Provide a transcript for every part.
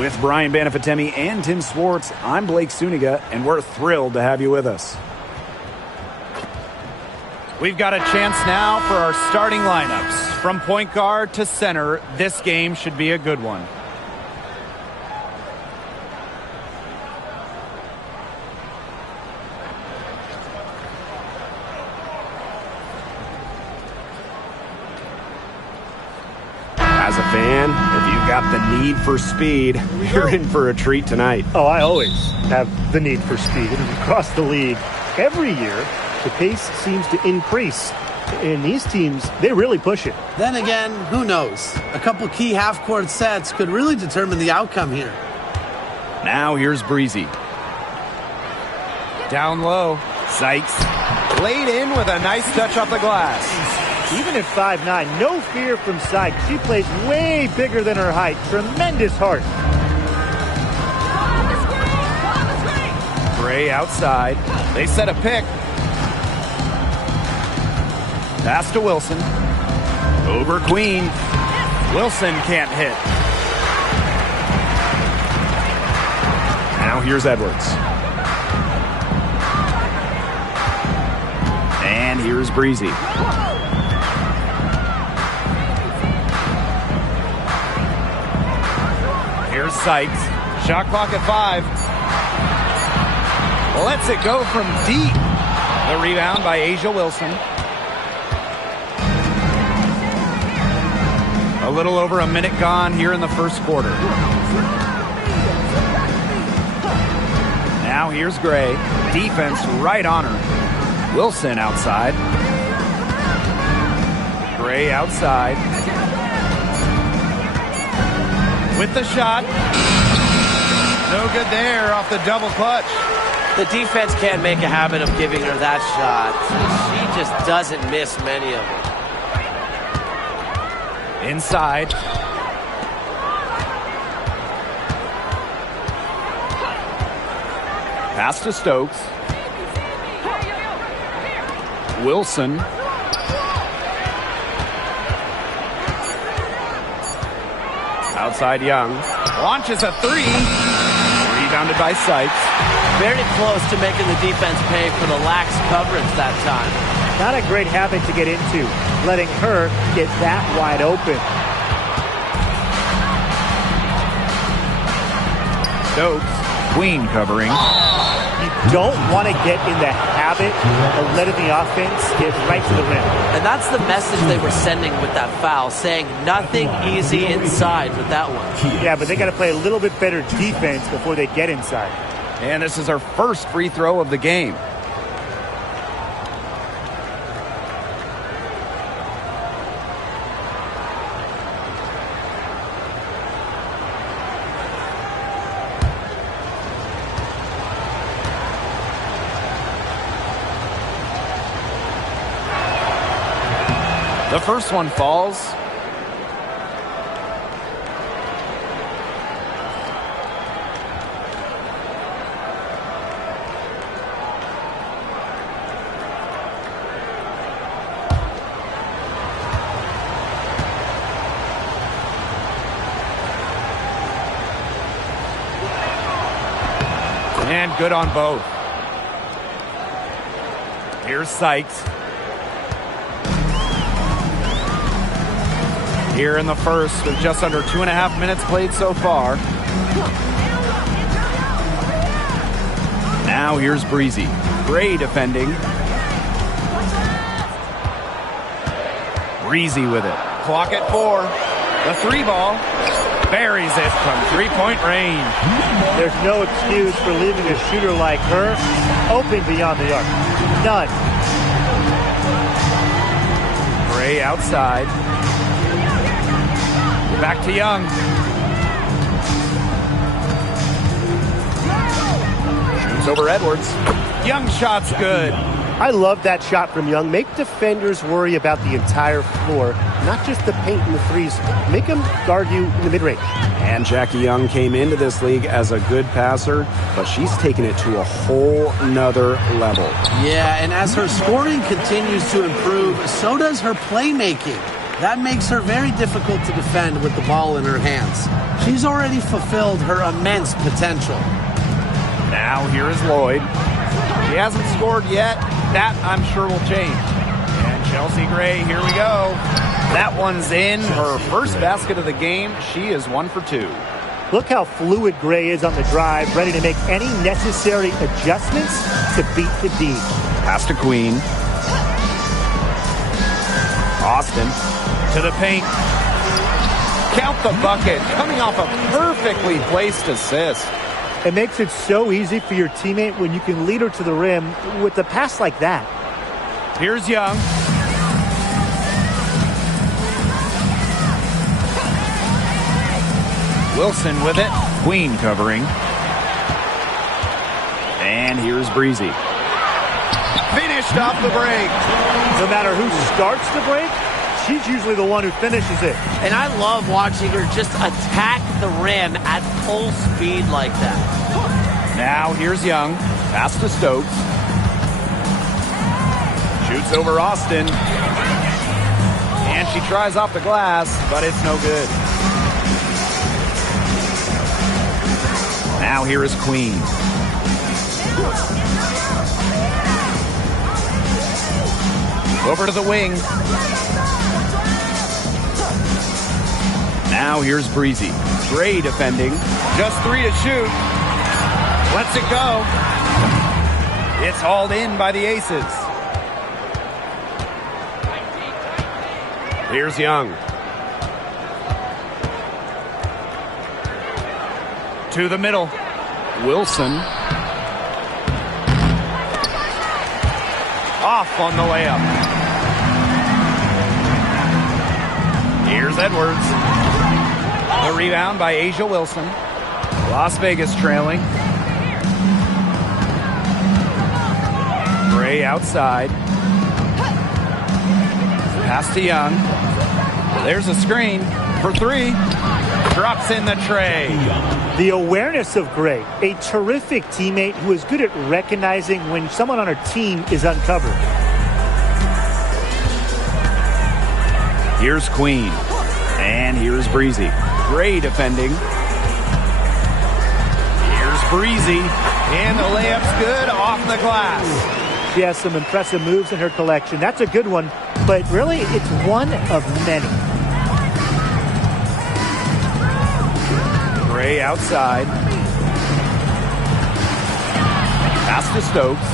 With Brian Banafitemi and Tim Swartz, I'm Blake Suniga, and we're thrilled to have you with us. We've got a chance now for our starting lineups. From point guard to center, this game should be a good one. As a fan, if you've got the need for speed, you're in for a treat tonight. Oh, I always have the need for speed. Across the league, every year, the pace seems to increase. And these teams, they really push it. Then again, who knows? A couple key half-court sets could really determine the outcome here. Now here's Breezy. Down low. Sykes. Laid in with a nice touch off the glass. Even at 5'9", no fear from Sykes. She plays way bigger than her height. Tremendous heart. Gray outside. They set a pick. Pass to Wilson. Over Queen. Wilson can't hit. Now here's Edwards. And here's Breezy. Here's Sykes. Shot clock at 5. Lets it go from deep. The rebound by A'ja Wilson. A little over a minute gone here in the first quarter. Now here's Gray. Defense right on her. Wilson outside. Gray outside. With the shot. No good there off the double clutch. The defense can't make a habit of giving her that shot. She just doesn't miss many of them. Inside. Pass to Stokes. Wilson. Outside Young. Launches a 3. Rebounded by Sykes. Very close to making the defense pay for the lax coverage that time. Not a great habit to get into, letting her get that wide open. Stokes. Queen covering. You don't want to get in the habit of letting the offense get right to the rim. And that's the message they were sending with that foul, saying nothing easy inside with that one. Yeah, but they got to play a little bit better defense before they get inside. And this is our first free throw of the game. The first one falls. And good on both. Here's Sykes. Here in the first with just under 2.5 minutes played so far. Now here's Breezy. Gray defending. Breezy with it. Clock at 4. The 3 ball. Buries it from three-point range. There's no excuse for leaving a shooter like her open beyond the arc. None. Gray outside. Back to Young. Shoots over Edwards. Young shot's good. I love that shot from Young. Make defenders worry about the entire floor, not just the paint and the threes. Make them guard you in the mid-range. And Jackie Young came into this league as a good passer, but she's taken it to a whole nother level. Yeah, and as her scoring continues to improve, so does her playmaking. That makes her very difficult to defend with the ball in her hands. She's already fulfilled her immense potential. Now here is Lloyd. She hasn't scored yet. That, I'm sure, will change. And Chelsea Gray, here we go. That one's in. Her first basket of the game. She is 1 for 2. Look how fluid Gray is on the drive, ready to make any necessary adjustments to beat the D. Pass to Queen. Austin to the paint. Count the bucket. Coming off a perfectly placed assist. It makes it so easy for your teammate when you can lead her to the rim with a pass like that. Here's Young. Wilson with it. Queen covering. And here's Breezy. Finished off the break. No matter who starts the break, she's usually the one who finishes it. And I love watching her just attack the rim at full speed like that. Now here's Young. Pass to Stokes. Shoots over Austin. And she tries off the glass, but it's no good. Now here is Queen. Over to the wing. Now here's Breezy. Gray defending. Just 3 to shoot. Lets it go. It's hauled in by the Aces. Here's Young. To the middle. Wilson. Off on the layup. Here's Edwards. The rebound by Asia Wilson. Las Vegas trailing. Gray outside. Pass to Young. There's a screen for 3. Drops in the tray. The awareness of Gray, a terrific teammate who is good at recognizing when someone on her team is uncovered. Here's Queen. And here's Breezy. Gray defending. Here's Breezy. And the layup's good off the glass. She has some impressive moves in her collection. That's a good one, but really it's one of many. Gray outside. Pass to Stokes.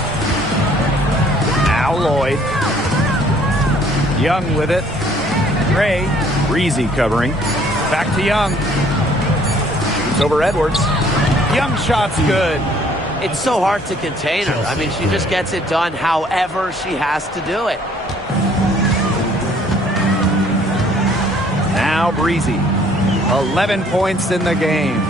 Now Lloyd. Young with it. Gray. Breezy covering. Back to Young. Shoots over Edwards. Young shot's good. It's so hard to contain her. I mean, she just gets it done however she has to do it. Now Breezy. 11 points in the game.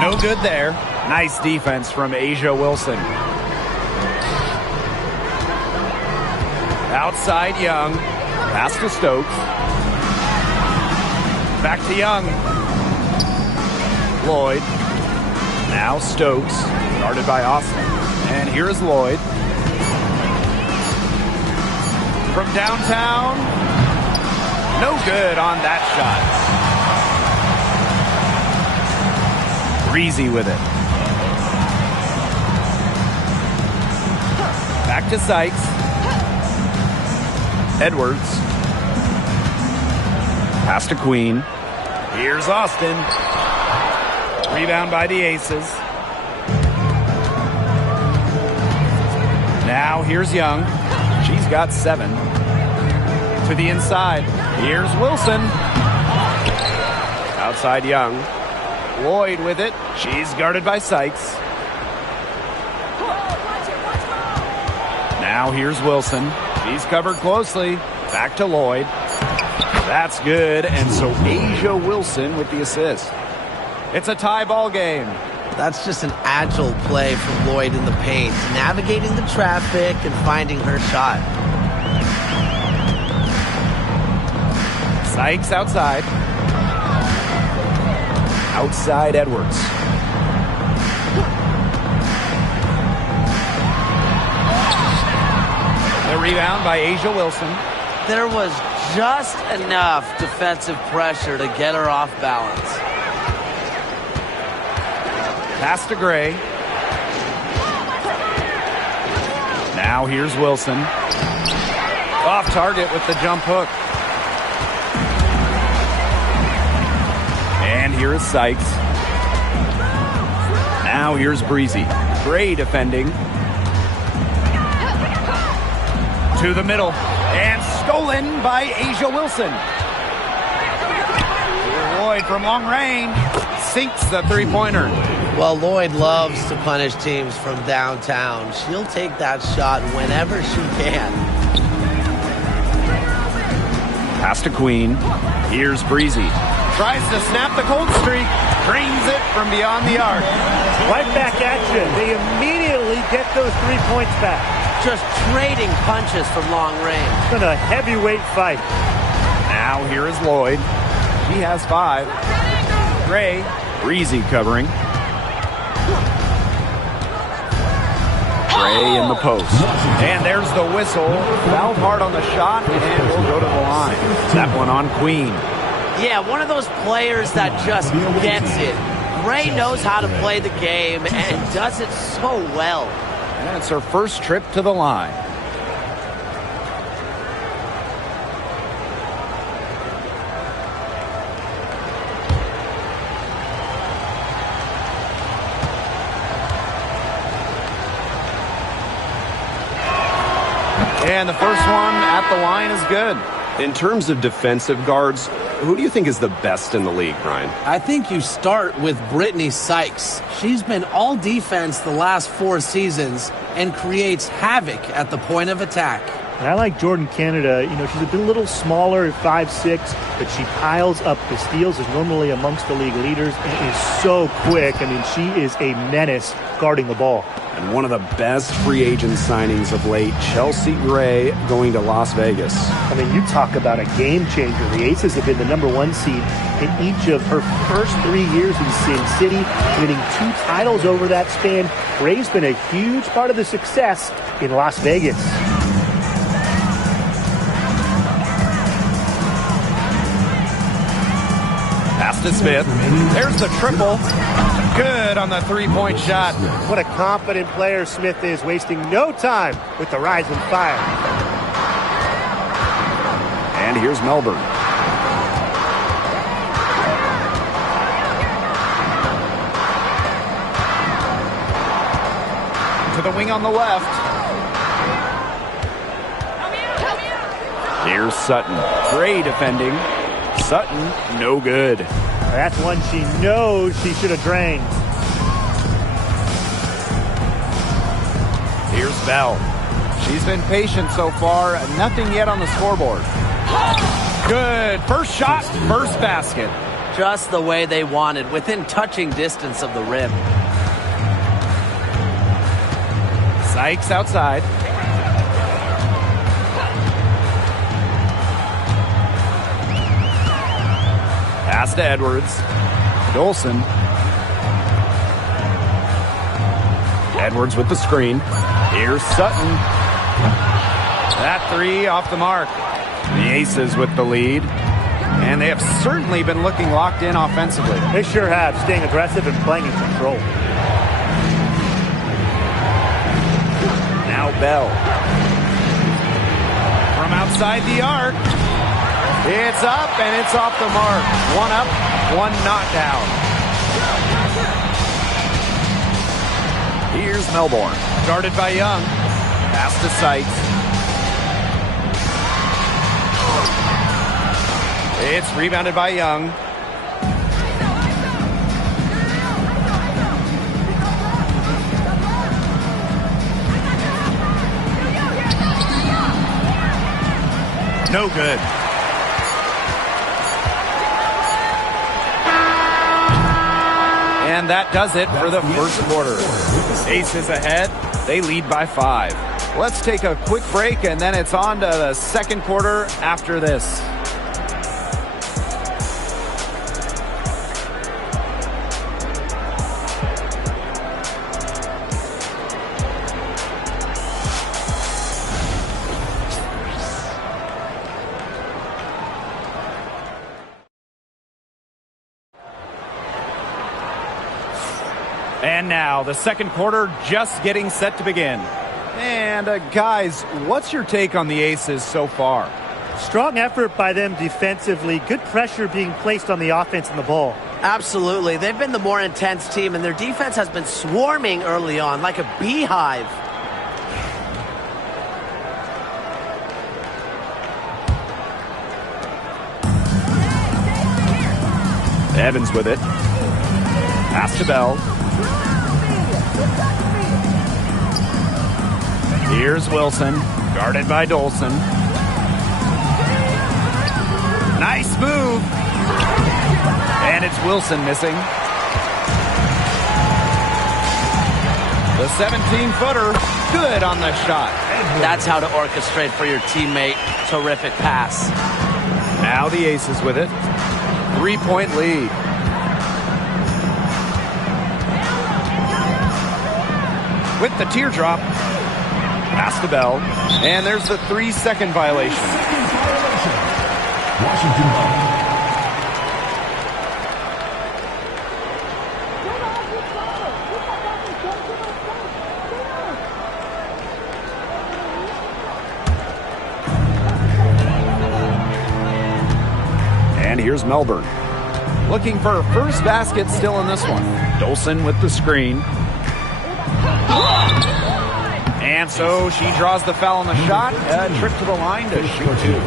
No good there. Nice defense from Asia Wilson. Outside Young. Pass to Stokes. Back to Young. Lloyd. Now Stokes. Guarded by Austin. And here's Lloyd. From downtown. No good on that shot. Breezy with it. Back to Sykes. Edwards. Pass to Queen. Here's Austin. Rebound by the Aces. Now here's Young. She's got 7. To the inside. Here's Wilson. Outside Young. Lloyd with it. She's guarded by Sykes. Now here's Wilson. She's covered closely. Back to Lloyd. That's good. And so Asia Wilson with the assist. It's a tie ball game. That's just an agile play from Lloyd in the paint, navigating the traffic and finding her shot. Sykes outside. Outside Edwards. The rebound by Asia Wilson. There was just enough defensive pressure to get her off balance. Pass to Gray. Now here's Wilson. Off target with the jump hook. And here is Sykes. Now here's Breezy. Gray defending. To the middle. And stolen by Asia Wilson. Lloyd from long range sinks the three-pointer. Well, Lloyd loves to punish teams from downtown. She'll take that shot whenever she can. Pass to Queen. Here's Breezy. Tries to snap the cold streak. Drains it from beyond the arc. Right back at you. They immediately get those 3 points back. Just trading punches from long range. It's been a heavyweight fight. Now here is Lloyd. She has 5. Gray. Breezy covering. Gray in the post. And there's the whistle. Fouled hard on the shot and will go to the line. That one on Queen. Yeah, one of those players that just gets it. Gray knows how to play the game and does it so well. And it's her first trip to the line. And the first one at the line is good. In terms of defensive guards, who do you think is the best in the league, Brian? I think you start with Brittany Sykes. She's been all defense the last 4 seasons and creates havoc at the point of attack. And I like Jordan Canada. You know, she's a little smaller at 5'6", but she piles up the steals, is normally amongst the league leaders, and is so quick. I mean, she is a menace guarding the ball. And one of the best free agent signings of late, Chelsea Gray going to Las Vegas. I mean, you talk about a game changer. The Aces have been the #1 seed in each of her first 3 years in Sin City, winning 2 titles over that span. Gray's been a huge part of the success in Las Vegas. Pass to Smith. There's the triple. Good on the three-point shot. What a confident player Smith is, wasting no time with the rise and fire. And here's Melbourne. To the wing on the left. Here's Sutton. Gray defending. Sutton, no good. That's one she knows she should have drained. Here's Bell. She's been patient so far. Nothing yet on the scoreboard. Good. First shot, first basket. Just the way they wanted, within touching distance of the rim. Sykes outside. Pass to Edwards. Dolson. Edwards with the screen. Here's Sutton. That 3 off the mark. The Aces with the lead. And they have certainly been looking locked in offensively. They sure have, staying aggressive and playing in control. Now Bell. From outside the arc. It's up and it's off the mark. 1 up, 1 not down. Here's Melbourne. Guarded by Young. Pass to Sykes. It's rebounded by Young. No good. And that does it for the first quarter. Aces ahead. They lead by 5. Let's take a quick break, and then it's on to the second quarter after this. And now the second quarter just getting set to begin. And guys, what's your take on the Aces so far? Strong effort by them defensively. Good pressure being placed on the offense and the ball. Absolutely. They've been the more intense team, and their defense has been swarming early on like a beehive. Evans with it. Pass to Bell. Here's Wilson, guarded by Dolson. Nice move. And it's Wilson missing. The 17-footer, good on the shot. That's how to orchestrate for your teammate. Terrific pass. Now the Aces with it. 3-point lead. With the teardrop. Pass to Bell. And there's the 3-second violation. Washington ball. And here's Melbourne. Looking for her first basket still in this one. Dolson with the screen. And so she draws the foul on the shot. A trip to the line to shoot two.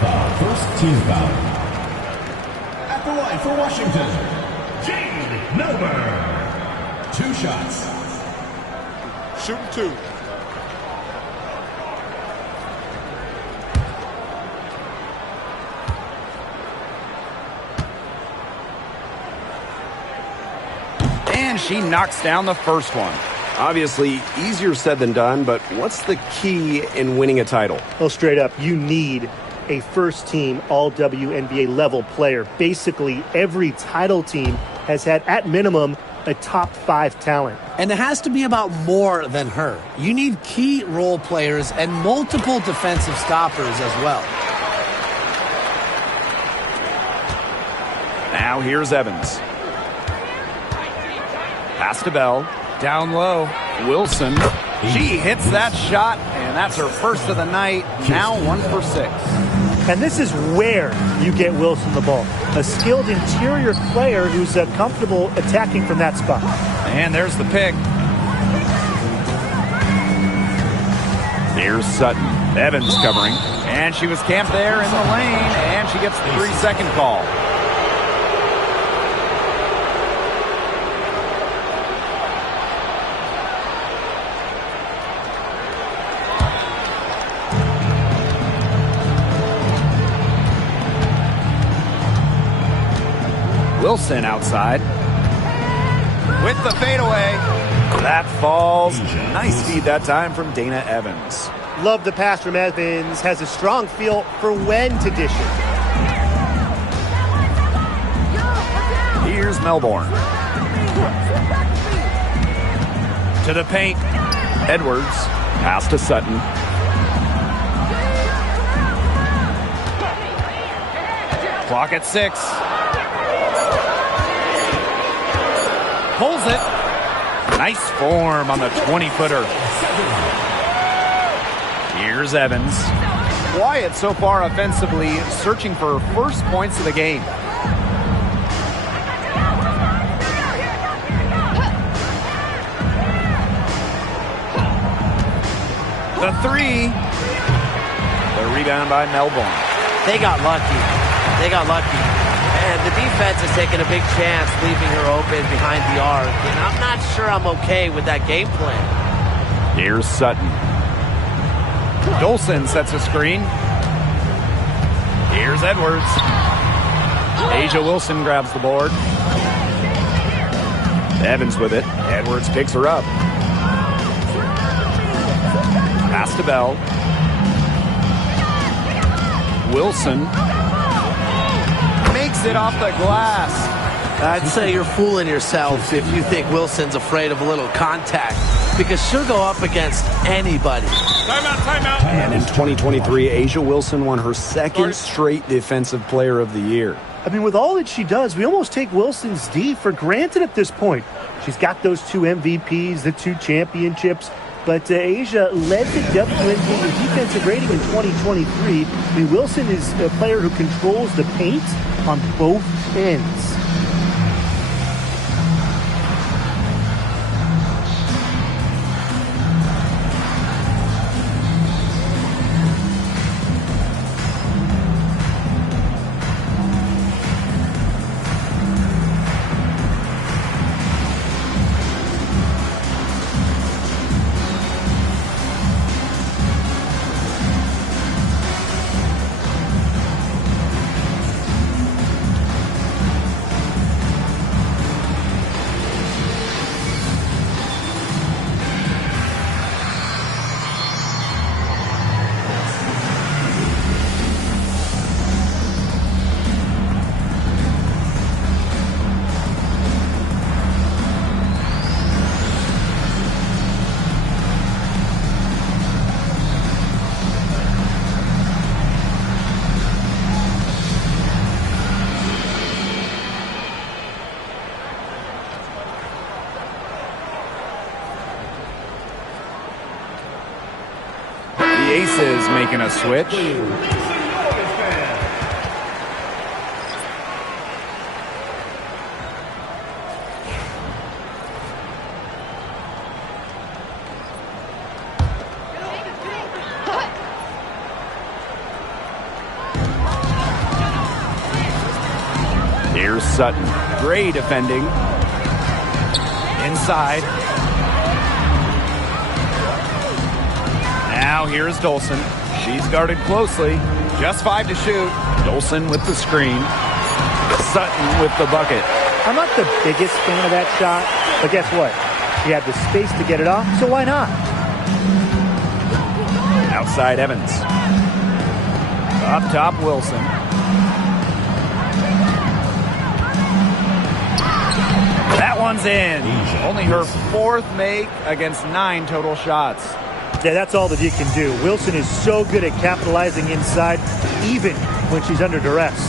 First team foul. At the line for Washington, Jade Melbourne. 2 shots. Shooting 2. And she knocks down the first one. Obviously, easier said than done, but what's the key in winning a title? Well, straight up, you need a first-team all-WNBA level player. Basically, every title team has had, at minimum, a top 5 talent. And it has to be about more than her. You need key role players and multiple defensive stoppers as well. Now here's Evans. Pass to Bell. Down low. Wilson. She hits that shot, and that's her first of the night. Now 1 for 6. And this is where you get Wilson the ball. A skilled interior player who's comfortable attacking from that spot. And there's the pick. Here's Sutton. Evans covering. And she was camped there in the lane, and she gets the 3-second call. Wilson outside with the fadeaway. That falls. Nice feed that time from Dana Evans. Love the pass from Evans. Has a strong feel for when to dish it. Here's Melbourne. To the paint. Edwards. Pass to Sutton. Clock at 6. Pulls it. Nice form on the 20-footer. Here's Evans. Quiet so far offensively, searching for her first points of the game. The 3. The rebound by Melbourne. They got lucky. And the defense has taken a big chance leaving her open behind the arc. And I'm not sure I'm okay with that game plan. Here's Sutton. Dolson sets a screen. Here's Edwards. Asia Wilson grabs the board. Evans with it. Edwards picks her up. Pass to Bell. Wilson makes it off the glass. I'd say you're fooling yourself if you think Wilson's afraid of a little contact, because she'll go up against anybody. Timeout. And in 2023, Asia Wilson won her second straight Defensive Player of the Year. I mean, with all that she does, we almost take Wilson's D for granted at this point. She's got those 2 MVPs, the 2 championships. But Asia led the WNBA in defensive rating in 2023. I mean, Wilson is a player who controls the paint on both ends. The Aces making a switch. Here's Sutton. Gray defending. Inside. Now here's Dolson. She's guarded closely. Just 5 to shoot. Dolson with the screen. Sutton with the bucket. I'm not the biggest fan of that shot, but guess what? She had the space to get it off, so why not? Outside Evans. Up top Wilson. That one's in. Only her 4th make against 9 total shots. Yeah, that's all that he can do. Wilson is so good at capitalizing inside, even when she's under duress.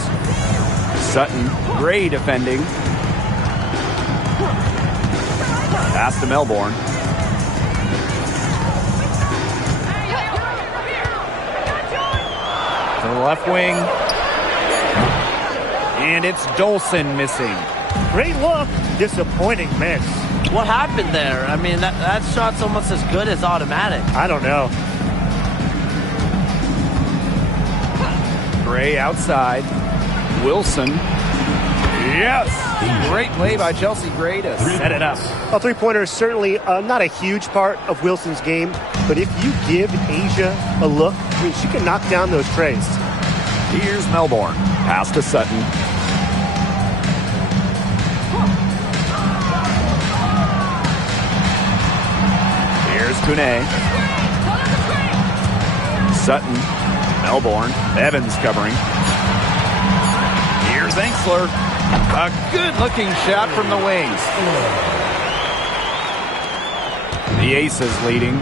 Sutton, Gray defending. Pass to Melbourne. To the left wing. And it's Dolson missing. Great look, disappointing miss. What happened there? I mean, that shot's almost as good as automatic. I don't know. Gray outside. Wilson. Yes! Great play by Chelsea Gray to set it up. A three-pointer is certainly not a huge part of Wilson's game, but if you give Asia a look, I mean, she can knock down those trays. Here's Melbourne. Pass to Sutton. Here's Kune. Sutton. Melbourne. Evans covering. Here's Enksler. A good-looking shot from the wings. The Aces leading.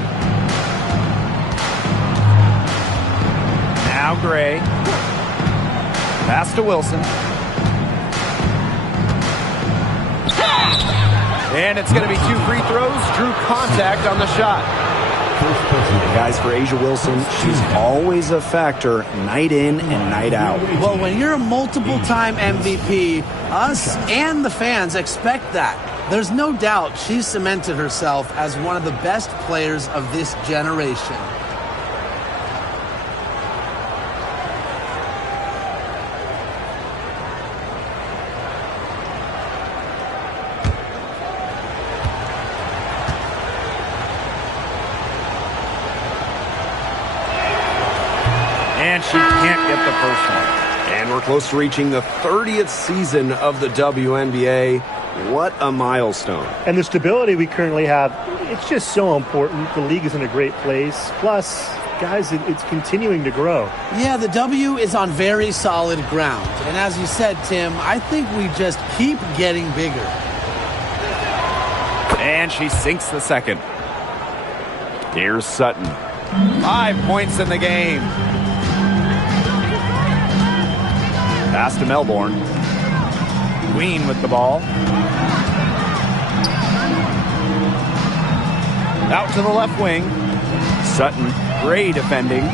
Now Gray. Pass to Wilson. And it's going to be 2 free throws. Drew contact on the shot. And guys, for Asia Wilson, she's always a factor night in and night out. Well, when you're a multiple-time MVP, us and the fans expect that. There's no doubt she's cemented herself as one of the best players of this generation. And she can't get the first one. And we're close to reaching the 30th season of the WNBA. What a milestone. And the stability we currently have, it's just so important. The league is in a great place. Plus, guys, it's continuing to grow. Yeah, the W is on very solid ground. And as you said, Tim, I think we just keep getting bigger. And she sinks the second. Here's Sutton. 5 points in the game. Pass to Melbourne. Queen with the ball. Out to the left wing. Sutton, Gray defending.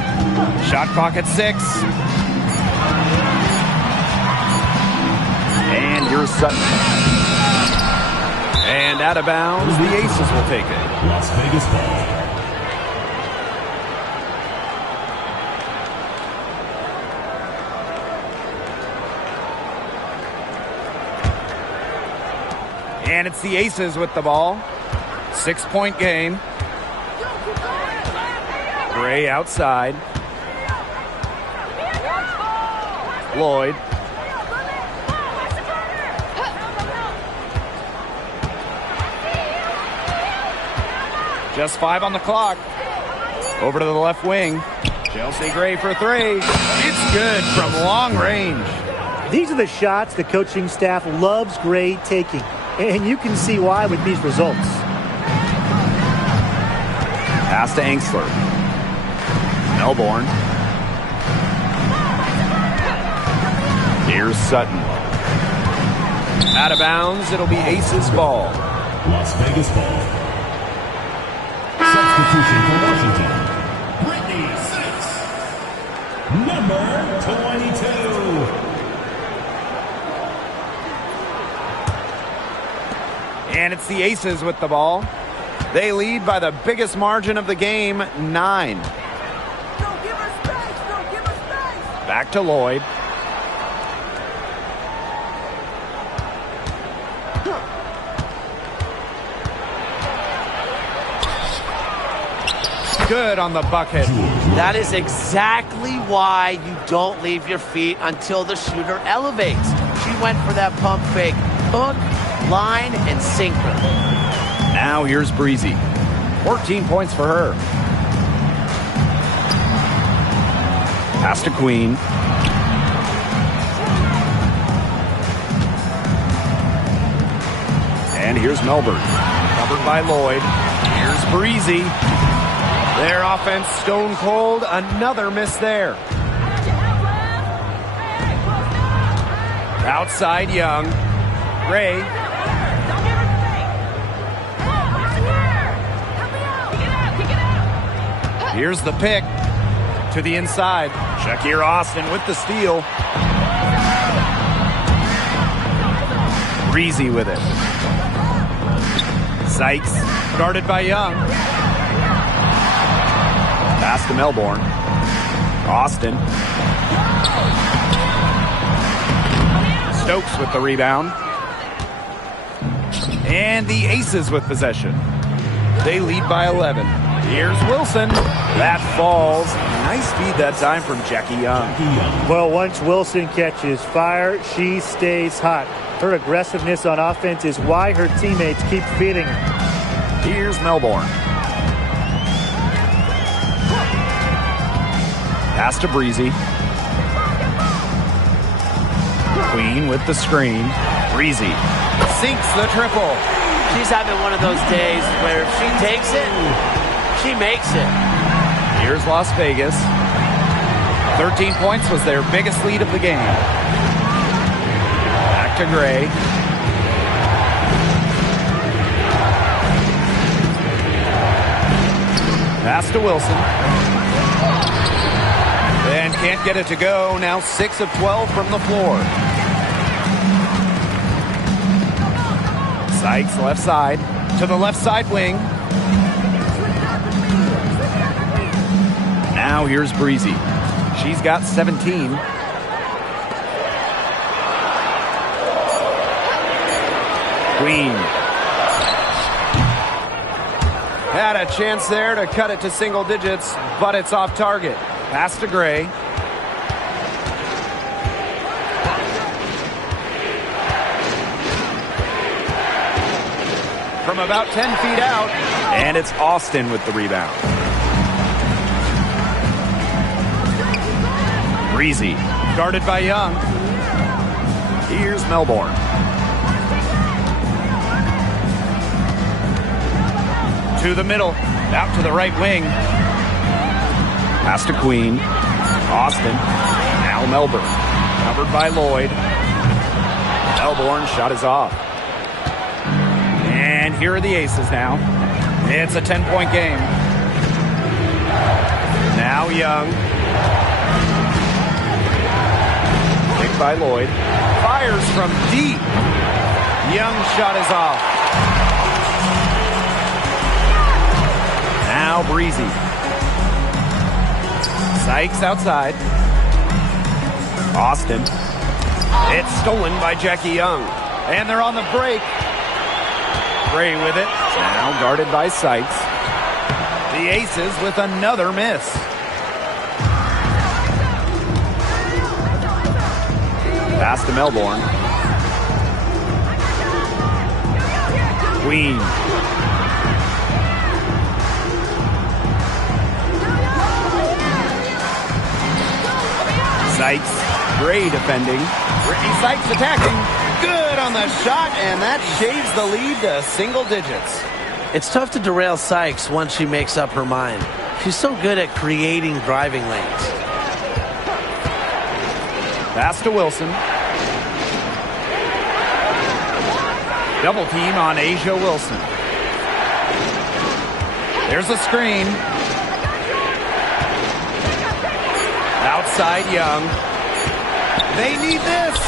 Shot clock at 6. And here's Sutton. And out of bounds, the Aces will take it. Las Vegas ball. And it's the Aces with the ball. 6-point game. Gray outside. Lloyd. Just 5 on the clock. Over to the left wing. Chelsea Gray for 3. It's good from long range. These are the shots the coaching staff loves Gray taking. And you can see why with these results. Pass to Angsler. Melbourne. Here's Sutton. Out of bounds, it'll be Aces ball. Las Vegas ball. Substitution for Washington. Brittany Six. Number 22. And it's the Aces with the ball. They lead by the biggest margin of the game, 9. Back to Lloyd. Good on the bucket. That is exactly why you don't leave your feet until the shooter elevates. She went for that pump fake. Hook, line, and sinker. Now here's Breezy. 14 points for her. Pass to Queen. And here's Melbourne. Covered by Lloyd. Here's Breezy. Their offense stone cold. Another miss there. Outside Young. Gray. Here's the pick to the inside. Shakir Austin with the steal. Breezy with it. Sykes guarded by Young. Pass to Melbourne. Austin. Stokes with the rebound. And the Aces with possession. They lead by 11. Here's Wilson. That falls. Nice feed that time from Jackie Young. Well, once Wilson catches fire, she stays hot. Her aggressiveness on offense is why her teammates keep feeding her. Here's Melbourne. Pass to Breezy. Queen with the screen. Breezy sinks the triple. She's having one of those days where if she takes it, she makes it. Here's Las Vegas. 13 points was their biggest lead of the game. Back to Gray. Pass to Wilson. And can't get it to go. Now 6 of 12 from the floor. Sykes left side. To the left side wing. Now here's Breezy. She's got 17. Queen. Had a chance there to cut it to single digits, but it's off target. Pass to Gray. From about 10 feet out, and it's Austin with the rebound. Breezy, guarded by Young. Here's Melbourne. To the middle, out to the right wing. Pass to Queen. Austin. Now Melbourne. Covered by Lloyd. Melbourne shot is off. And here are the Aces now. It's a 10-point game. Now Young. Picked by Lloyd. Fires from deep. Young's shot is off. Now Breezy. Sykes outside. Austin. It's stolen by Jackie Young. And they're on the break. Gray with it. Now guarded by Sykes. The Aces with another miss. Pass to Melbourne. Queen. Sykes. Gray defending. Ricky Sykes attacking. Good on the shot, and that shaves the lead to single digits. It's tough to derail Sykes once she makes up her mind. She's so good at creating driving lanes. Pass to Wilson. Double team on Asia Wilson. There's a screen. Outside Young. They need this.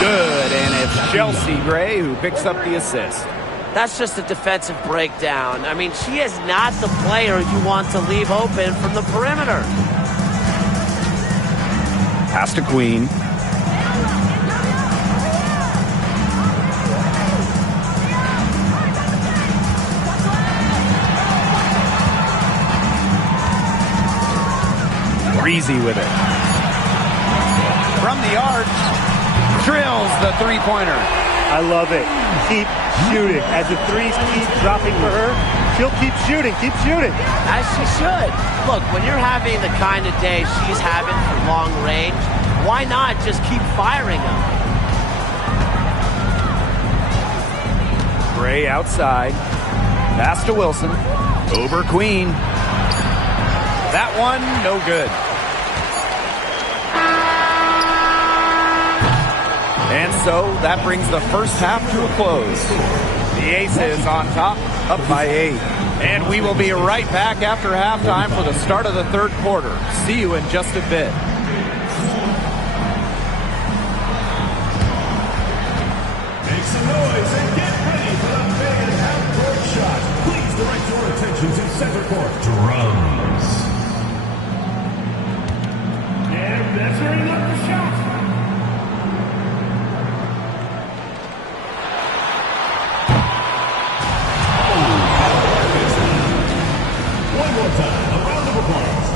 Good, and it's Chelsea Gray who picks up the assist. That's just a defensive breakdown. I mean, she is not the player you want to leave open from the perimeter. Pass to Queen. Breezy with it. From the arc, drills the three-pointer. I love it. Keep shooting. As the threes keep dropping for her, she'll keep shooting. Keep shooting. As she should. Look, when you're having the kind of day she's having for long range, why not just keep firing them? Gray outside. Pass to Wilson. Over Queen. That one, no good. And so that brings the first half to a close. The Aces on top, up by 8. And we will be right back after halftime for the start of the third quarter. See you in just a bit. Make some noise and get ready for the big half-court shot. Please direct your attention to center court. Drums. And measuring up the shot. One more time, a round of applause.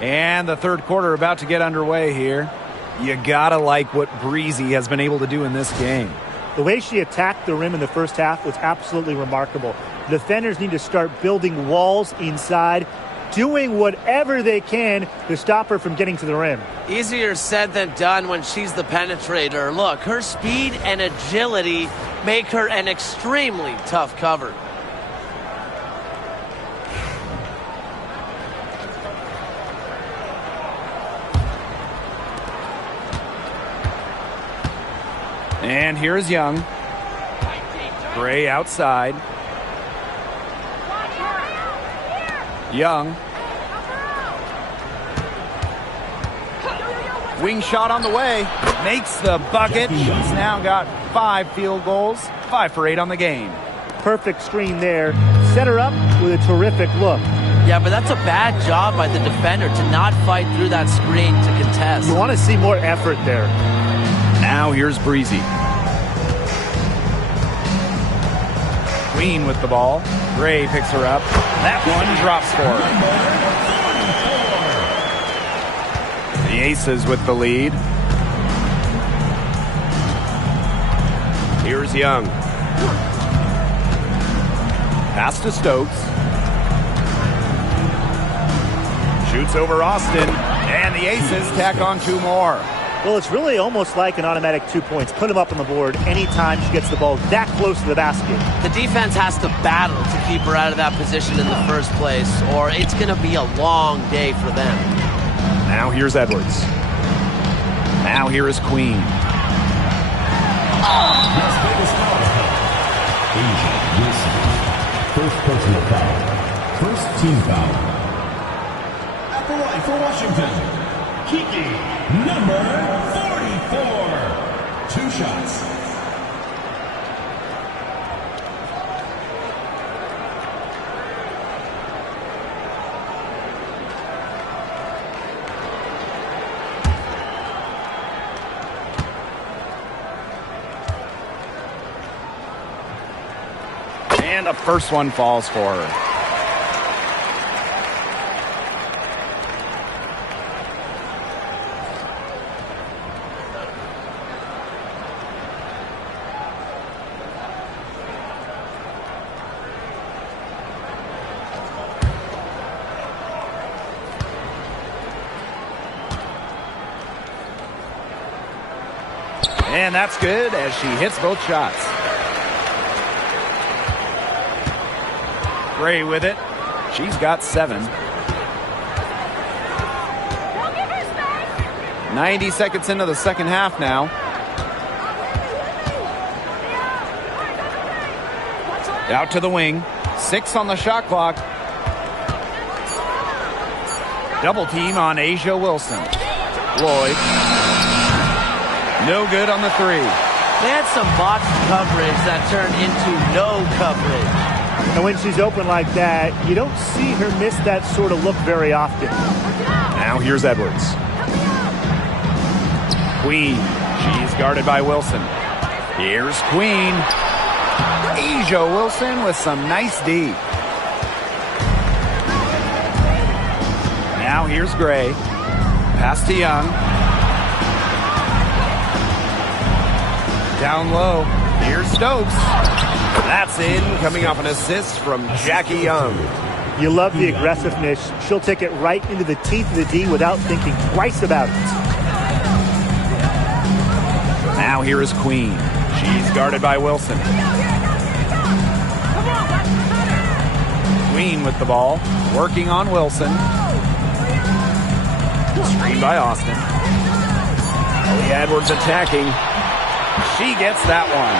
And the third quarter about to get underway here. You gotta like what Breezy has been able to do in this game. The way she attacked the rim in the first half was absolutely remarkable. The defenders need to start building walls inside, doing whatever they can to stop her from getting to the rim. Easier said than done when she's the penetrator. Look, her speed and agility make her an extremely tough cover. And here's Young. Gray outside. Young. Wing shot on the way. Makes the bucket. She's now got 5 field goals. 5 for 8 on the game. Perfect screen there. Set her up with a terrific look. Yeah, but that's a bad job by the defender to not fight through that screen to contest. You want to see more effort there. Now here's Breezy. Queen with the ball. Gray picks her up. That one drops for her. The Aces with the lead. Here's Young. Pass to Stokes. Shoots over Austin. And the Aces tack on 2 more. Well, it's really almost like an automatic 2 points. Put them up on the board anytime she gets the ball that close to the basket. The defense has to battle to keep her out of that position in the first place, or it's going to be a long day for them. Now here's Edwards. Now here is Queen. Las Vegas foul count. Asia Wilson. First personal foul. First team foul. At the line for Washington, Kiki, number 44. 2 shots. And the first one falls for her. And that's good as she hits both shots. Gray with it. She's got 7. 90 seconds into the second half now. Out to the wing. 6 on the shot clock. Double team on Asia Wilson. Lloyd. No good on the 3. They had some box coverage that turned into no coverage. And when she's open like that, you don't see her miss that sort of look very often. Now here's Edwards. Queen. She's guarded by Wilson. Here's Queen. Asia Wilson with some nice D. Now here's Gray. Pass to Young. Down low. Here's Stokes. That's in, coming off an assist from Jackie Young. You love the aggressiveness. She'll take it right into the teeth of the D without thinking twice about it. Now here is Queen. She's guarded by Wilson. Queen with the ball, working on Wilson. Screen by Austin. Ellie Edwards attacking. She gets that one.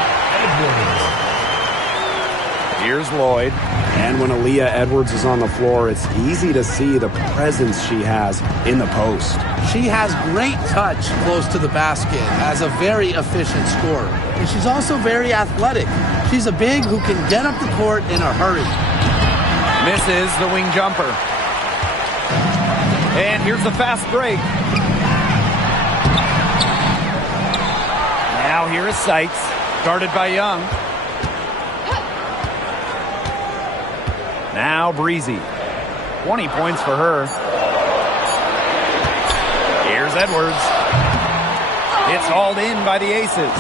Here's Lloyd. And when Aaliyah Edwards is on the floor, it's easy to see the presence she has in the post. She has great touch close to the basket as a very efficient scorer. And she's also very athletic. She's a big who can get up the court in a hurry. Misses the wing jumper. And here's the fast break. Now here is Sykes, guarded by Young. Now Breezy. 20 points for her. Here's Edwards. It's hauled in by the Aces.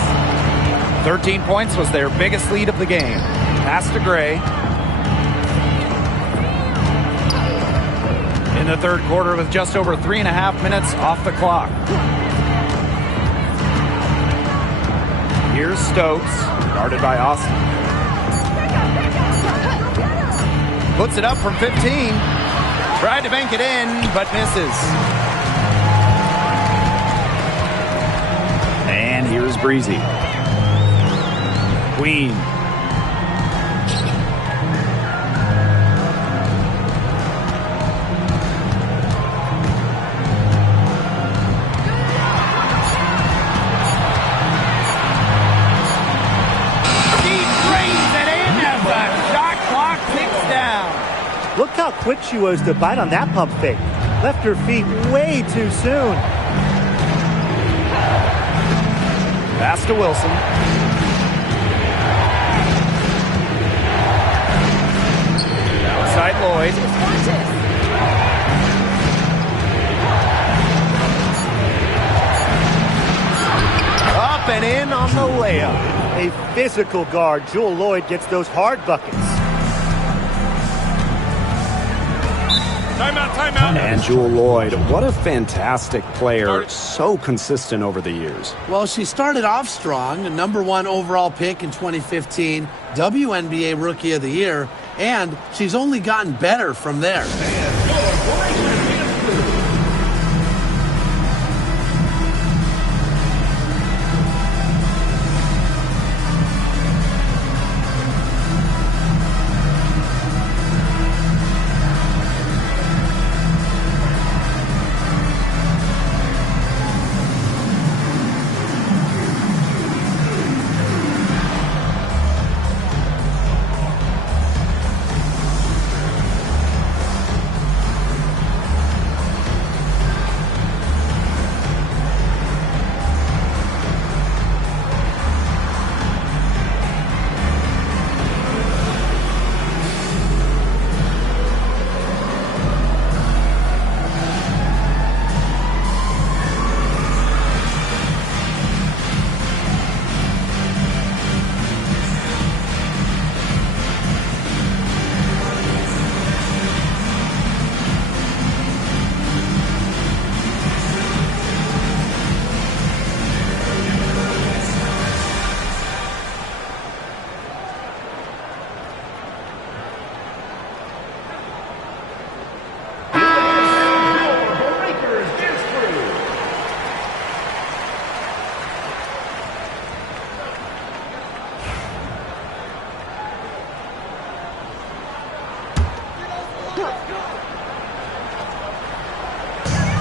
13 points was their biggest lead of the game. Pass to Gray. In the third quarter with just over 3.5 minutes off the clock. Here's Stokes, guarded by Austin. Puts it up from 15. Tried to bank it in, but misses. And here's Breezy. Queen. Look how quick she was to bite on that pump fake. Left her feet way too soon. Pass to Wilson. Outside Lloyd. Up and in on the layup. A physical guard, Jewell Loyd gets those hard buckets. Timeout, timeout. And Jewell Loyd, what a fantastic player. So consistent over the years. Well, she started off strong, a #1 overall pick in 2015, WNBA Rookie of the Year, and she's only gotten better from there.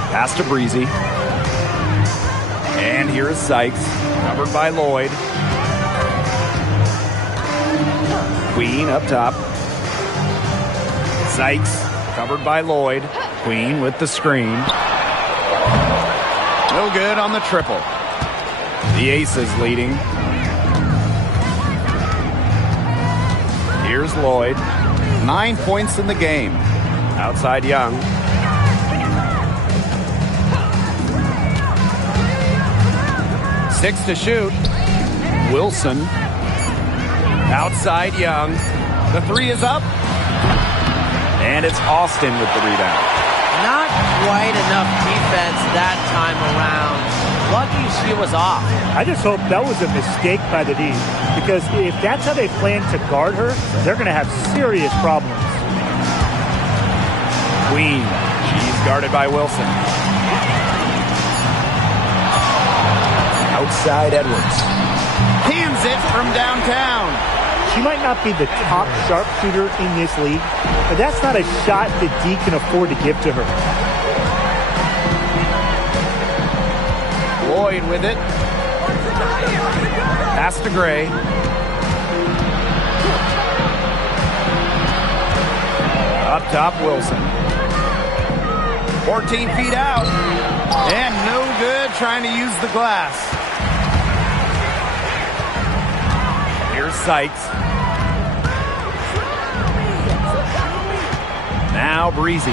Pass to Breezy. And here is Sykes, covered by Lloyd. Queen up top. Sykes, covered by Lloyd. Queen with the screen. No good on the triple. The Aces leading. Here's Lloyd. 9 points in the game. Outside Young. Six to shoot. Wilson. Outside Young. The three is up. And it's Austin with the rebound. Not quite enough defense that time around. Lucky she was off. I just hope that was a mistake by the D, because if that's how they plan to guard her, they're going to have serious problems. Queen. She's guarded by Wilson. Outside Edwards. Hands it from downtown. She might not be the top sharpshooter in this league, but that's not a shot that D can afford to give to her. Lloyd with it. Pass to Gray. Up top, Wilson. 14 feet out. And no good trying to use the glass. Here's Sykes. Now Breezy.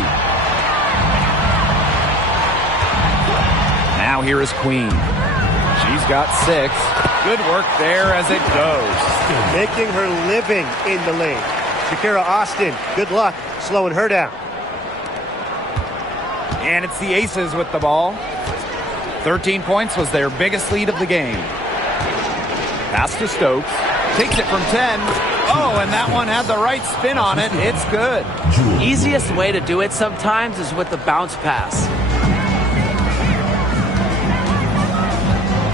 Now here is Queen. She's got 6. Good work there as it goes. Making her living in the lane. Shakira Austin, good luck slowing her down. And it's the Aces with the ball. 13 points was their biggest lead of the game. Pass to Stokes. Takes it from 10. Oh, and that one had the right spin on it. It's good. Easiest way to do it sometimes is with the bounce pass.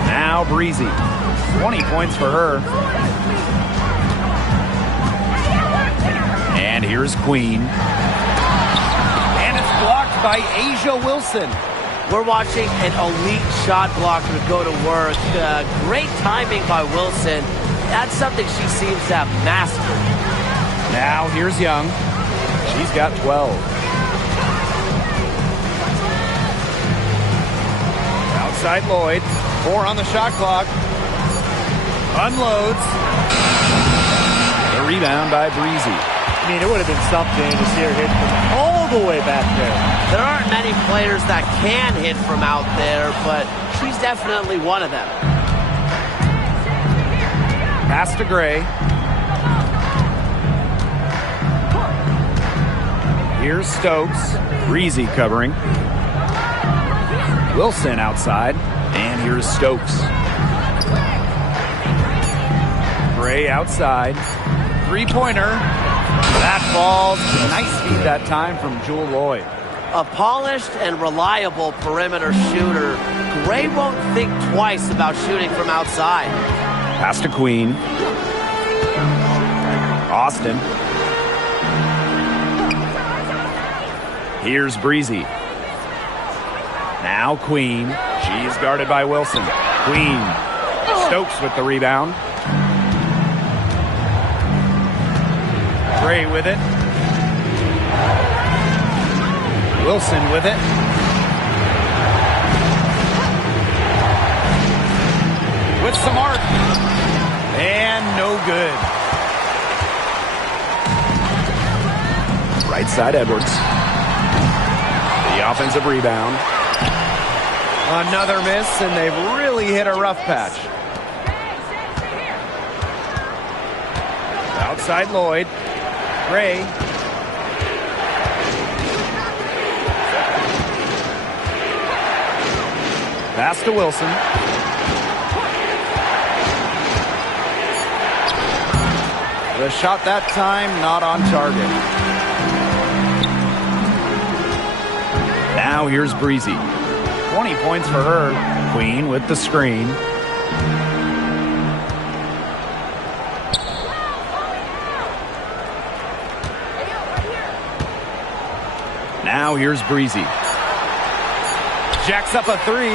Now Breezy. 20 points for her. And here's Queen. And it's blocked by Asia Wilson. We're watching an elite shot blocker go to work. Great timing by Wilson. That's something she seems to have mastered. Now here's Young. She's got 12. Outside Lloyd. 4 on the shot clock. Unloads. The rebound by Breezy. I mean, it would have been something to see her hit from all the way back there. There aren't many players that can hit from out there, but she's definitely one of them. Pass to Gray. Here's Stokes. Breezy covering. Wilson outside. And here's Stokes. Gray outside. Three-pointer. That falls. Nice feed that time from Jewel Lloyd. A polished and reliable perimeter shooter. Gray won't think twice about shooting from outside. Pass to Queen. Austin. Here's Breezy. Now Queen. She's guarded by Wilson. Queen. Stokes with the rebound. Gray with it. Wilson with it. With some arc. And no good. Right side Edwards. The offensive rebound. Another miss, and they've really hit a rough patch. Outside Lloyd. Gray. Pass to Wilson. The shot that time not on target. Now here's Breezy. 20 points for her. Queen with the screen. Now here's Breezy. Jacks up a 3.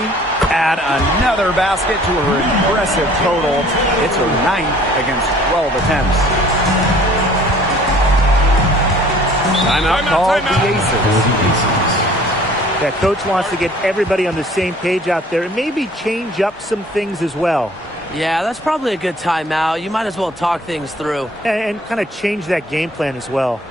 Add another basket to her impressive total. It's her 9th against 12 attempts. Timeout called the Aces. Yeah, Coach wants to get everybody on the same page out there and maybe change up some things as well. Yeah, that's probably a good timeout. You might as well talk things through. And kind of change that game plan as well.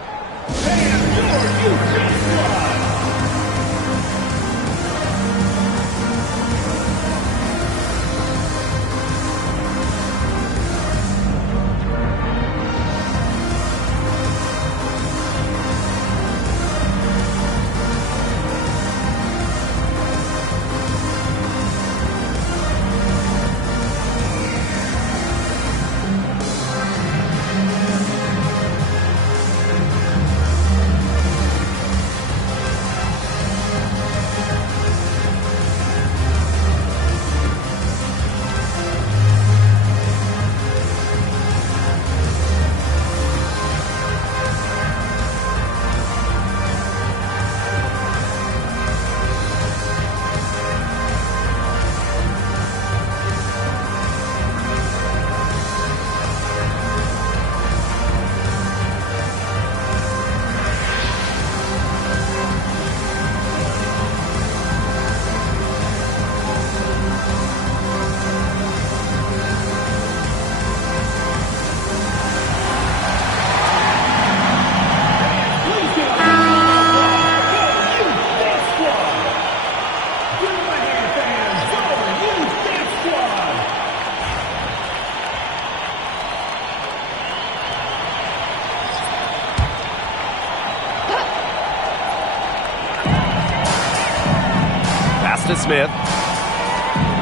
To Smith.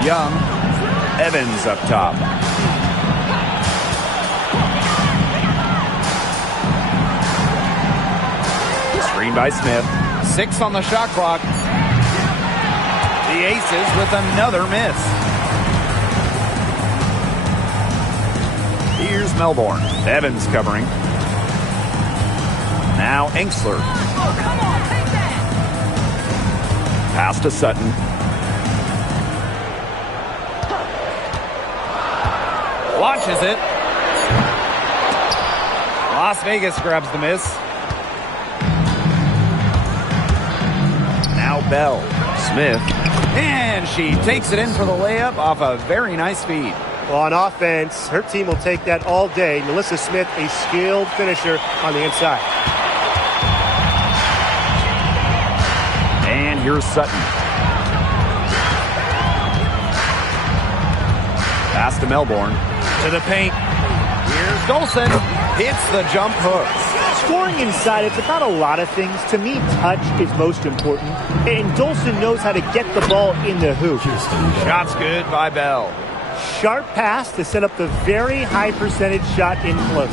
Young. Evans up top. Screen by Smith. 6 on the shot clock. The Aces with another miss. Here's Melbourne. Evans covering. Now Enksler. Oh, come on, take that. Pass to Sutton. Launches it. Las Vegas grabs the miss. Now Bell. Smith. And she takes it in for the layup off a very nice feed. Well, on offense, her team will take that all day. Melissa Smith, a skilled finisher on the inside. And here's Sutton. Pass to Melbourne. To the paint. Here's Dolson. Hits the jump hook. Scoring inside, it's about a lot of things. To me, touch is most important. And Dolson knows how to get the ball in the hoop. Shot's good by Bell. Sharp pass to set up the very high percentage shot in close.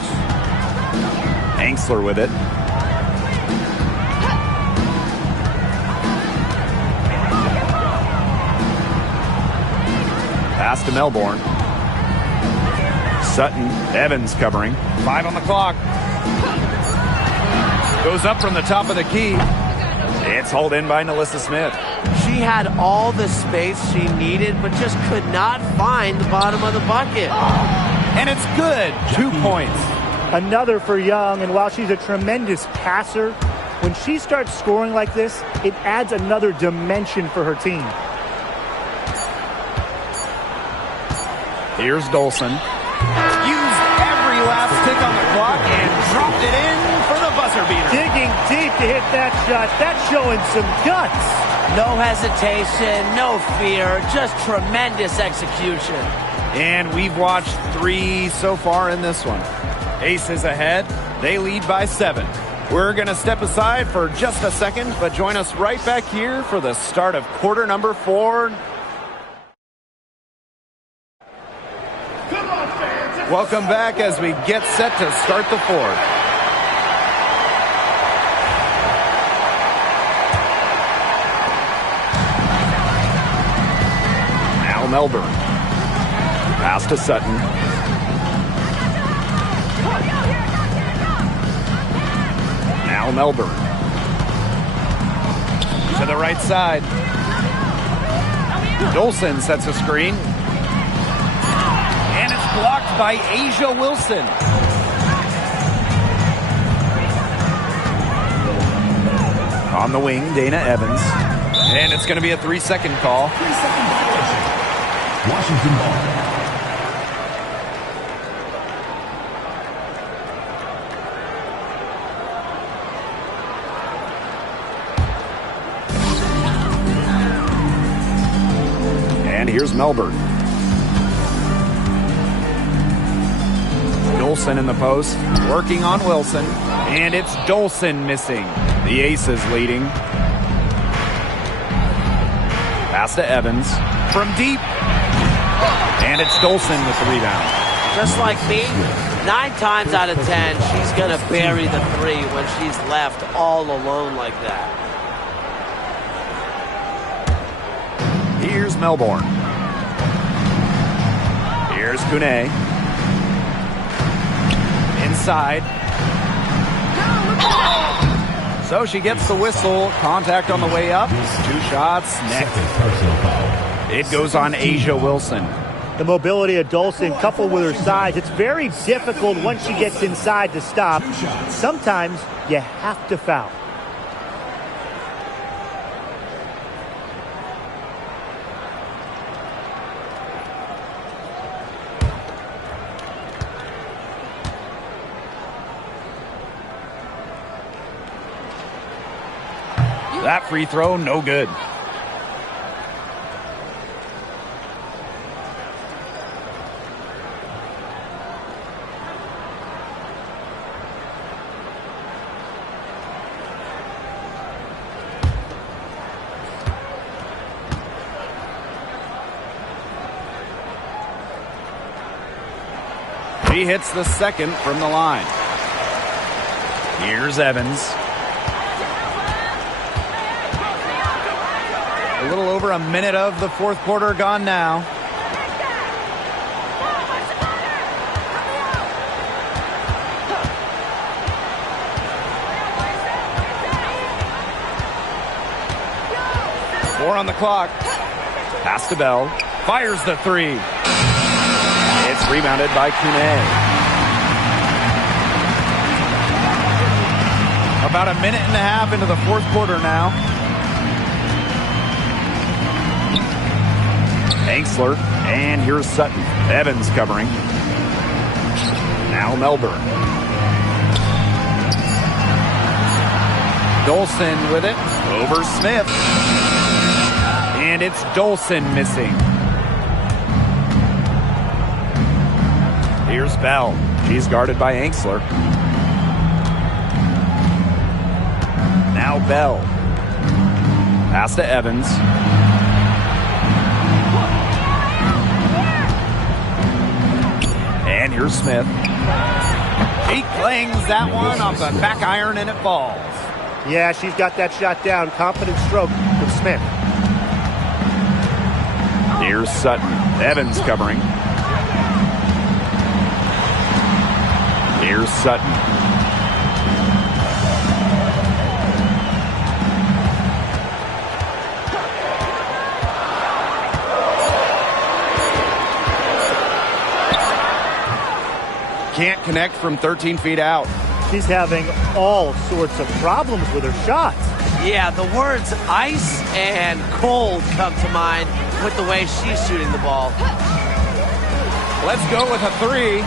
Angsler with it. Pass to Melbourne. Sutton, Evans covering. 5 on the clock. Goes up from the top of the key. It's hauled in by Melissa Smith. She had all the space she needed, but just could not find the bottom of the bucket. And it's good. 2 points. Another for Young, and while she's a tremendous passer, when she starts scoring like this, it adds another dimension for her team. Here's Dolson. Used every last tick on the clock and dropped it in for the buzzer beater. Digging deep to hit that shot. That's showing some guts. No hesitation, no fear, just tremendous execution. And we've watched 3 so far in this one. Aces ahead. They lead by 7. We're going to step aside for just a second, but join us right back here for the start of quarter number 4. Welcome back as we get set to start the 4th. Now Melbourne. Pass to Sutton. Now Melbourne. To the right side. Dolson sets a screen. And it's blocked by Asia Wilson. On the wing, Dana Evans. And it's going to be a 3-second call. 3-second violation. Washington ball. And here's Melbourne. Dolson in the post, working on Wilson, and it's Dolson missing. The Aces leading. Pass to Evans from deep, and it's Dolson with the rebound. Just like me, 9 times out of 10, she's going to bury the 3 when she's left all alone like that. Here's Melbourne. Here's Kune. Inside. So she gets the whistle. Contact on the way up. 2 shots. Next. It goes on Asia Wilson. The mobility of Dolson coupled with her size, it's very difficult once she gets inside to stop. Sometimes you have to foul. That free throw, no good. He hits the second from the line. Here's Evans. A little over a minute of the 4th quarter gone now. Four on the clock. Pass to Bell. Fires the 3. It's rebounded by Kune. About a minute and a half into the 4th quarter now. Angsler, and here's Sutton. Evans covering. Now Melbourne. Dolson with it. Over Smith. And it's Dolson missing. Here's Bell. She's guarded by Angsler. Now Bell. Pass to Evans. And here's Smith. He clangs that one off the back iron and it falls. Yeah, she's got that shot down. Confident stroke from Smith. Here's Sutton. Evans covering. Here's Sutton. Can't connect from 13 feet out. She's having all sorts of problems with her shots. Yeah, the words ice and cold come to mind with the way she's shooting the ball. Let's go with a three.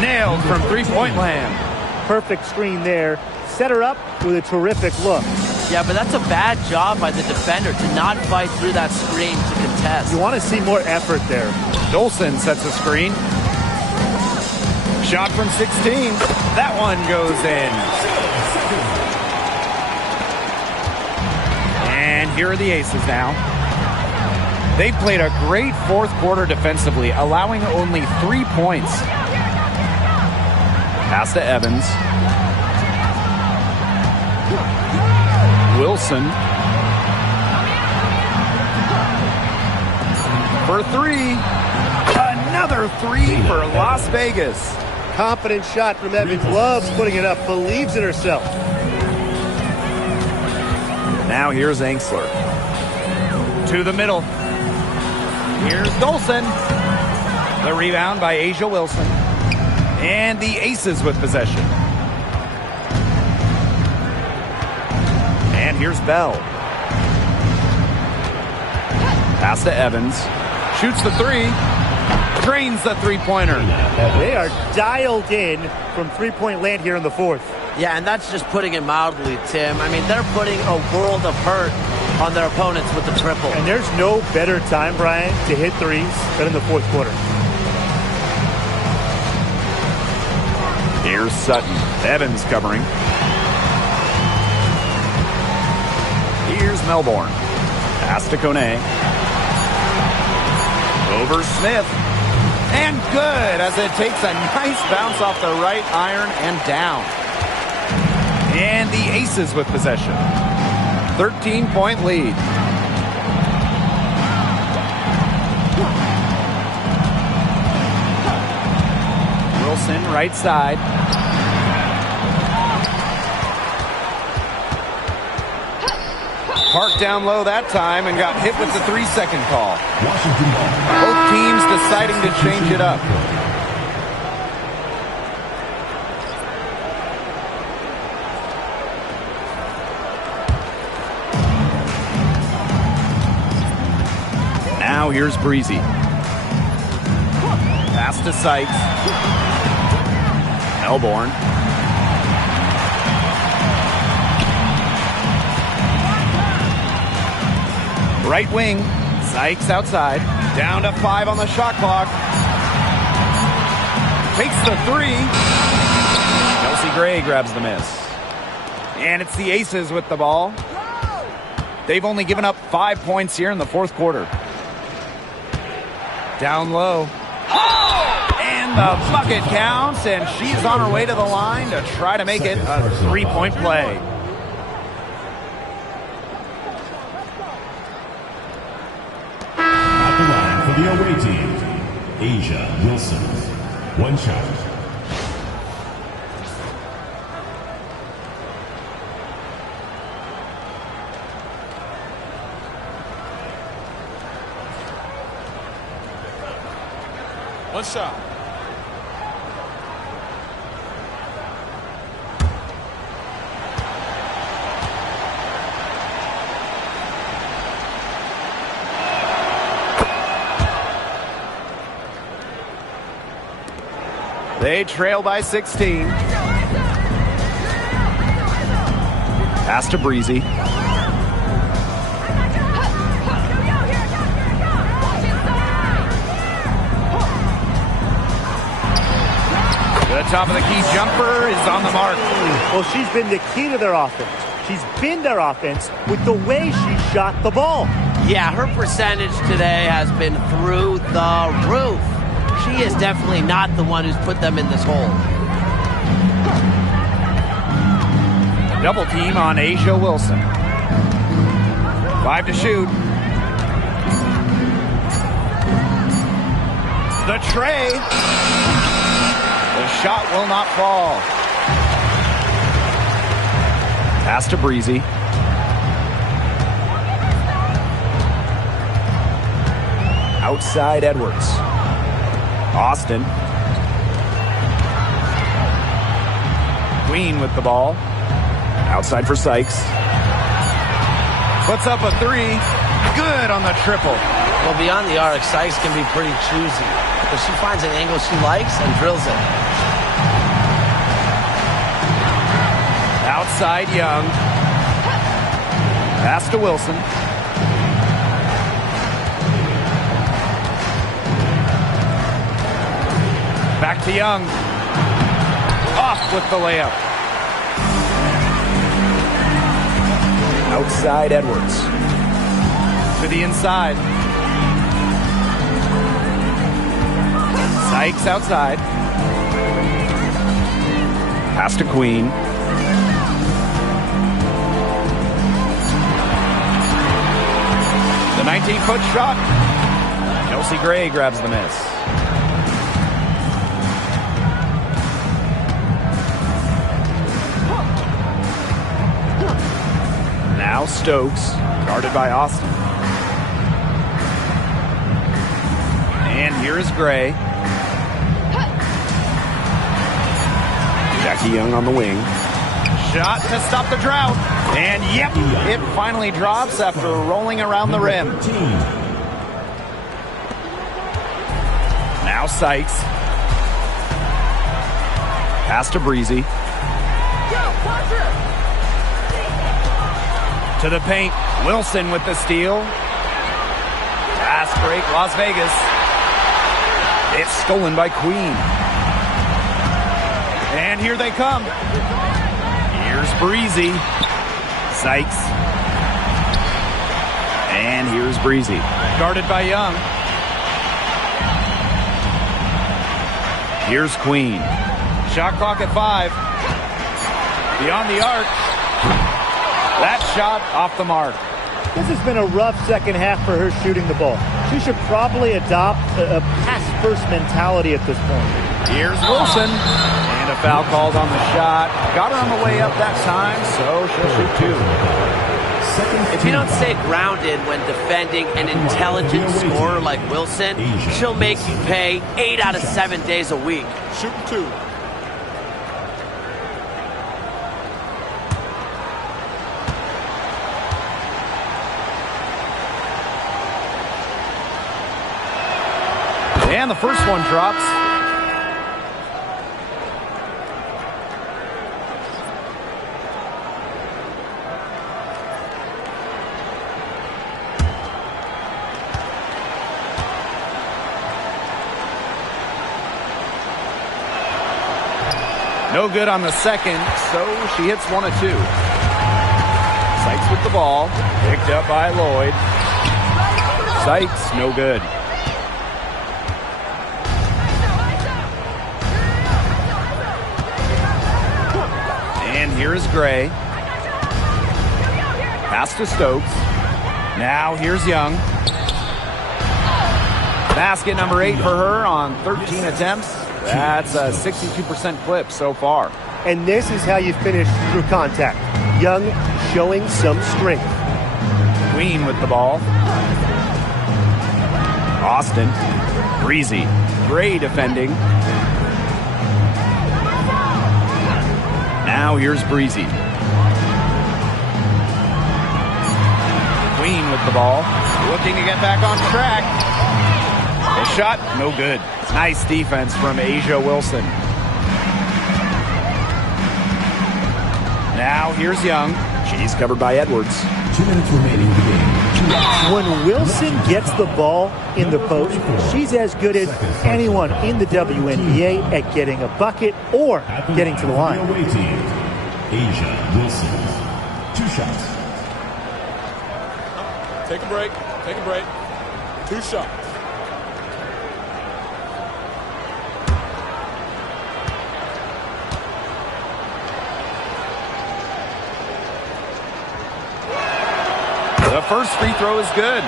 Nailed from three-point land. Perfect screen there. Set her up with a terrific look. Yeah, but that's a bad job by the defender to not fight through that screen to contest. You want to see more effort there. Dolson sets a screen. Shot from 16. That one goes in. And here are the Aces now. They've played a great fourth quarter defensively, allowing only 3 points. Pass to Evans. Wilson. For three. Another three for Las Vegas. Confident shot from Evans. Loves putting it up. Believes in herself. Now here's Angsler. To the middle. Here's Dolson. The rebound by Asia Wilson. And the Aces with possession. And here's Bell. Pass to Evans. Shoots the three. Drains the three-pointer. They are dialed in from three-point land here in the fourth. Yeah, and that's just putting it mildly, Tim. I mean, they're putting a world of hurt on their opponents with the triple. And there's no better time, Brian, to hit threes than in the fourth quarter. Here's Sutton. Evans covering. Here's Melbourne. Pass to Kone. Over Smith. And good as it takes a nice bounce off the right iron and down. And the Aces with possession. 13-point lead. Wilson, right side. Parked down low that time and got hit with the 3-second call. Both teams deciding to change it up. Now here's Breezy. Pass to Sykes. Melbourne. Right wing. Sykes outside. Down to 5 on the shot clock. Takes the three. Chelsea Gray grabs the miss. And it's the Aces with the ball. They've only given up 5 points here in the fourth quarter. Down low. And the bucket counts, and she's on her way to the line to try to make it a 3-point play. At the line for the away team, Asia Wilson. 1 shot. One shot. They trail by 16. Pass to Breezy. The top of the key jumper is on the mark. Well, she's been the key to their offense. She's been their offense with the way she shot the ball. Yeah, her percentage today has been through the roof. She is definitely not the one who's put them in this hole. Double team on Asia Wilson. 5 to shoot. The tray. The shot will not fall. Pass to Breezy. Outside Edwards. Austin. Queen with the ball. Outside for Sykes. Puts up a 3. Good on the triple. Well, beyond the arc, Sykes can be pretty choosy. But she finds an angle she likes and drills it. Outside Young. Pass to Wilson. Back to Young. Off with the layup. Outside Edwards. To the inside. Sykes outside. Pass to Queen. The 19-foot shot. Chelsea Gray grabs the miss. Now Stokes, guarded by Austin. And here is Gray. Jackie Young on the wing. Shot to stop the drought. And yep, it finally drops after rolling around the rim. Now Sykes. Pass to Breezy. To the paint. Wilson with the steal. Fast break, Las Vegas. It's stolen by Queen. And here they come. Here's Breezy. Sykes. And here's Breezy. Guarded by Young. Here's Queen. Shot clock at 5. Beyond the arc. That shot off the mark. This has been a rough second half for her shooting the ball. She should probably adopt a pass-first mentality at this point. Here's Wilson. And a foul called on the shot. Got her on the way up that time, so she'll shoot 2. If you don't stay grounded when defending an intelligent scorer like Wilson, she'll make you pay 8 out of 7 days a week. Shooting 2. And the first one drops. No good on the second, so she hits 1 of 2. Sykes with the ball, picked up by Lloyd. Sykes, no good. And here's Gray. Pass to Stokes. Now here's Young. Basket number 8 for her on 13 attempts. That's a 62% clip so far. And this is how you finish through contact. Young showing some strength. Queen with the ball. Austin. Breezy. Gray defending. Now here's Breezy. Queen with the ball. Looking to get back on track. The shot, no good. Nice defense from Asia Wilson. Now here's Young. She's covered by Edwards. 2 minutes remaining in the game. When Wilson gets the ball in the post, she's as good as anyone in the WNBA at getting a bucket or getting to the line. Away team, Asia Wilson. 2 shots. Take a break. Take a break. 2 shots. The first free throw is good.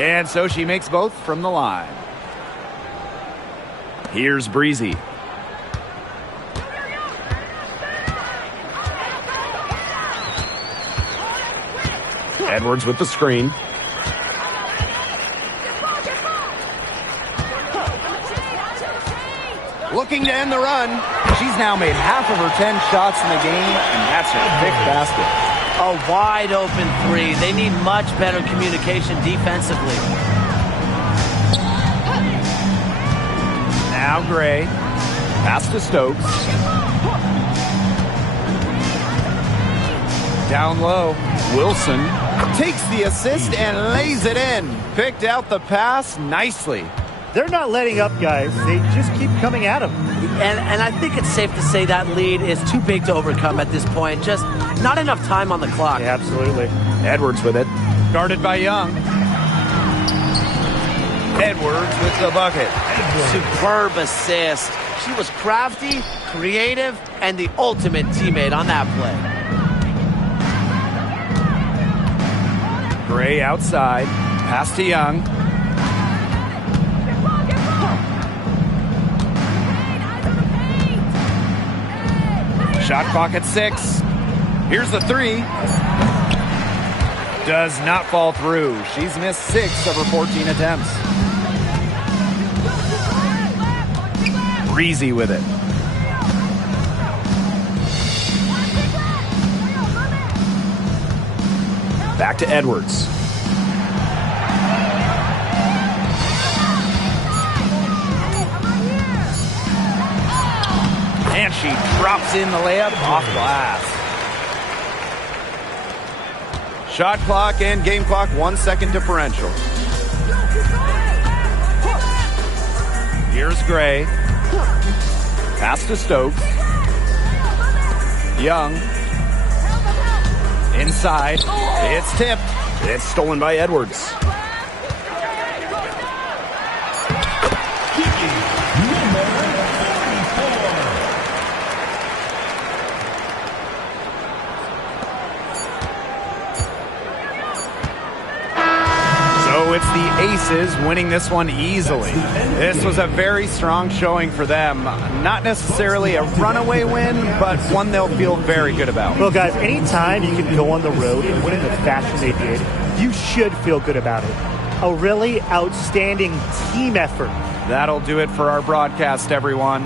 And so she makes both from the line. Here's Breezy. Edwards with the screen. Looking to end the run. She's now made half of her 10 shots in the game, and that's her 5th basket. A wide open 3. They need much better communication defensively. Now Gray. Pass to Stokes. Down low. Wilson takes the assist and lays it in. Picked out the pass nicely. They're not letting up, guys. They just keep coming at them. And I think it's safe to say that lead is too big to overcome at this point. Just not enough time on the clock. Yeah, absolutely. Edwards with it. Guarded by Young. Edwards with the bucket. Superb assist. She was crafty, creative, and the ultimate teammate on that play. Gray outside. Pass to Young. Shot clock at 6. Here's the 3. Does not fall through. She's missed 6 of her 14 attempts. Breezy with it. Back to Edwards. And she drops in the layup off glass. Shot clock and game clock 1 second differential. Here's Gray. Pass to Stokes. Young. Inside. It's tipped. It's stolen by Edwards. So it's the Aces winning this one easily. This was a very strong showing for them. Not necessarily a runaway win, but one they'll feel very good about. Well, guys, anytime you can go on the road and win in the fashion they did, you should feel good about it. A really outstanding team effort. That'll do it for our broadcast, everyone.